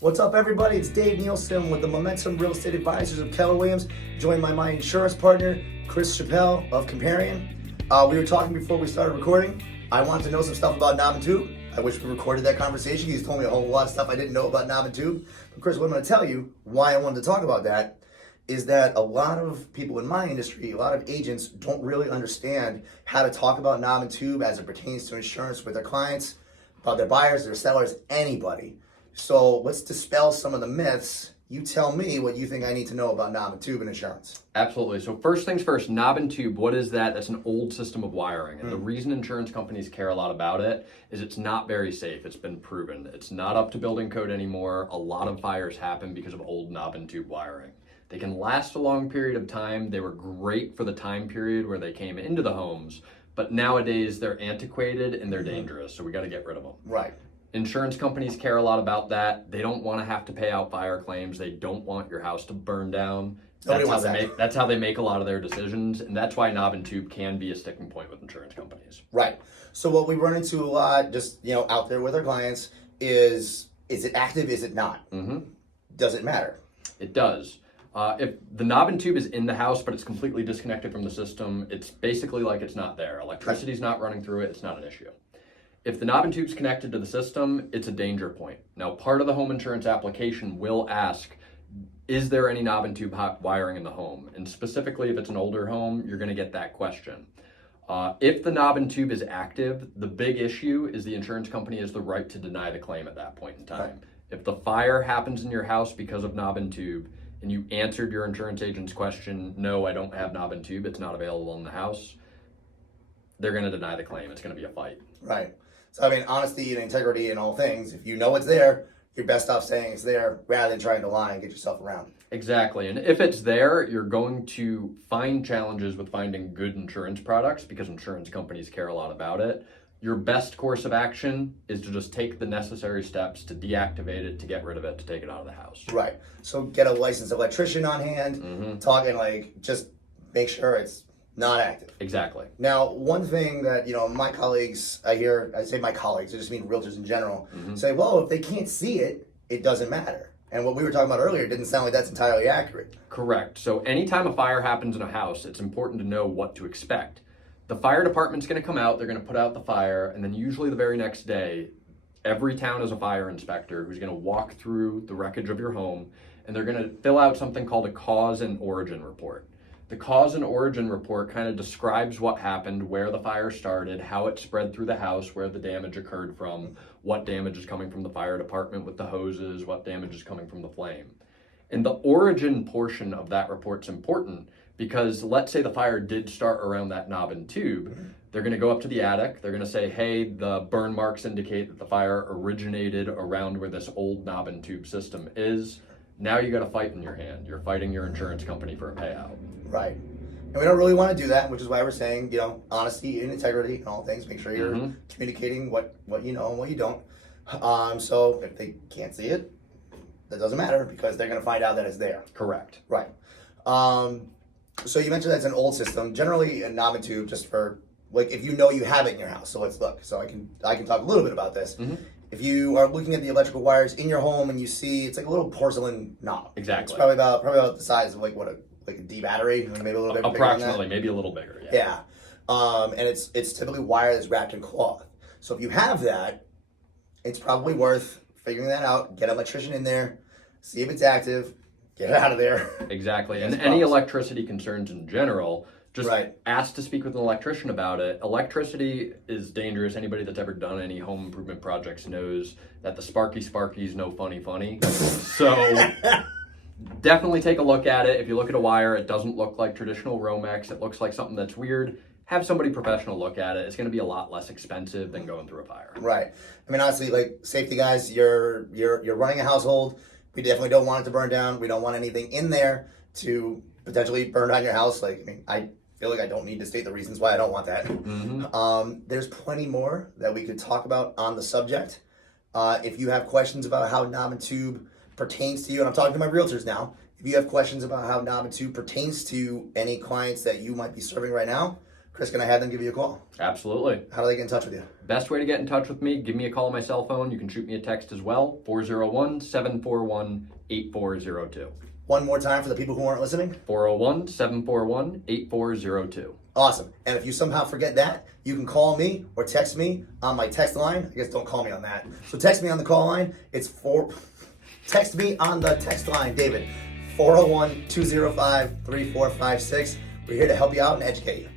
What's up, everybody? It's Dave Nielsen with the Momentum Real Estate Advisors of Keller Williams, joined by my insurance partner, Chris Chappell of Comparian. We were talking before we started recording. I wanted to know some stuff about knob and tube. I wish we recorded that conversation. He's told me a whole lot of stuff I didn't know about knob and tube. But Chris, what I'm going to tell you, why I wanted to talk about that, is that a lot of people in my industry, a lot of agents don't really understand how to talk about knob and tube as it pertains to insurance with their clients, about their buyers, their sellers, anybody. So let's dispel some of the myths. You tell me what you think I need to know about knob and tube and insurance. Absolutely. So first things first, knob and tube, what is that? That's an old system of wiring. And the reason insurance companies care a lot about it is it's not very safe. It's been proven. It's not up to building code anymore. A lot of fires happen because of old knob and tube wiring. They can last a long period of time. They were great for the time period where they came into the homes, but nowadays they're antiquated and they're dangerous. So we got to get rid of them. Right. Insurance companies care a lot about that. They don't want to have to pay out fire claims. They don't want your house to burn down. That's how they make a lot of their decisions, and that's why knob and tube can be a sticking point with insurance companies. Right. So what we run into a lot, just out there with our clients, is it active? Is it not? Mm-hmm. Does it matter? It does. If the knob and tube is in the house, but it's completely disconnected from the system, it's basically like it's not there. Electricity's not running through it. It's not an issue. If the knob and tube's connected to the system, it's a danger point. Now, part of the home insurance application will ask, is there any knob and tube wiring in the home? And specifically, if it's an older home, you're going to get that question. If the knob and tube is active, the big issue is the insurance company has the right to deny the claim at that point in time. Right. If the fire happens in your house because of knob and tube, and you answered your insurance agent's question, no, I don't have knob and tube, it's not available in the house, they're going to deny the claim. It's going to be a fight. Right. So, honesty and integrity and all things, if you know it's there, you're best off saying it's there rather than trying to lie and get yourself around. Exactly. And if it's there, you're going to find challenges with finding good insurance products because insurance companies care a lot about it. Your best course of action is to just take the necessary steps to deactivate it, to get rid of it, to take it out of the house. Right. So get a licensed electrician on hand, just make sure it's not active. Exactly. Now, one thing that, my colleagues, I say my colleagues, I just mean realtors in general, say, well, if they can't see it, it doesn't matter. And what we were talking about earlier didn't sound like that's entirely accurate. Correct. So anytime a fire happens in a house, it's important to know what to expect. The fire department's going to come out, they're going to put out the fire, and then usually the very next day, every town has a fire inspector who's going to walk through the wreckage of your home, and they're going to fill out something called a cause and origin report. The cause and origin report kind of describes what happened, where the fire started, how it spread through the house, where the damage occurred from, what damage is coming from the fire department with the hoses, what damage is coming from the flame. And the origin portion of that report's important because let's say the fire did start around that knob and tube. They're going to go up to the attic. They're going to say, hey, the burn marks indicate that the fire originated around where this old knob and tube system is. Now you got a fight in your hand. You're fighting your insurance company for a payout. Right. And we don't really want to do that, which is why we're saying, honesty and integrity and all things. Make sure you're communicating what you know and what you don't. So if they can't see it, that doesn't matter because they're going to find out that it's there. Correct. Right. So you mentioned that's an old system. Generally, a knob and tube, just for if you know you have it in your house. So let's look. So I can talk a little bit about this. If you are looking at the electrical wires in your home and you see it's like a little porcelain knob. Exactly. It's probably about the size of like a D battery, maybe a little bit approximately, maybe a little bigger. Yeah. And it's typically wire that's wrapped in cloth. So if you have that, it's probably worth figuring that out. Get an electrician in there, see if it's active, get it out of there. Exactly. And any electricity concerns in general, just ask to speak with an electrician about it. Electricity is dangerous. Anybody that's ever done any home improvement projects knows that the sparky is no funny. So definitely take a look at it. If you look at a wire, it doesn't look like traditional Romex. It looks like something that's weird. Have somebody professional look at it. It's going to be a lot less expensive than going through a fire. Right. Honestly, safety guys, you're running a household. We definitely don't want it to burn down. We don't want anything in there to potentially burn down your house. I feel like I don't need to state the reasons why I don't want that. There's plenty more that we could talk about on the subject. If you have questions about how knob and tube pertains to you, and I'm talking to my realtors now, if you have questions about how knob and tube pertains to any clients that you might be serving right now, Chris, can I have them give you a call? Absolutely. How do they get in touch with you? Best way to get in touch with me, give me a call on my cell phone. You can shoot me a text as well, 401-741-8402. One more time for the people who aren't listening. 401-741-8402. Awesome. And if you somehow forget that, you can call me or text me on my text line. I guess don't call me on that. So text me on the call line. Text me on the text line, David. 401-205-3456. We're here to help you out and educate you.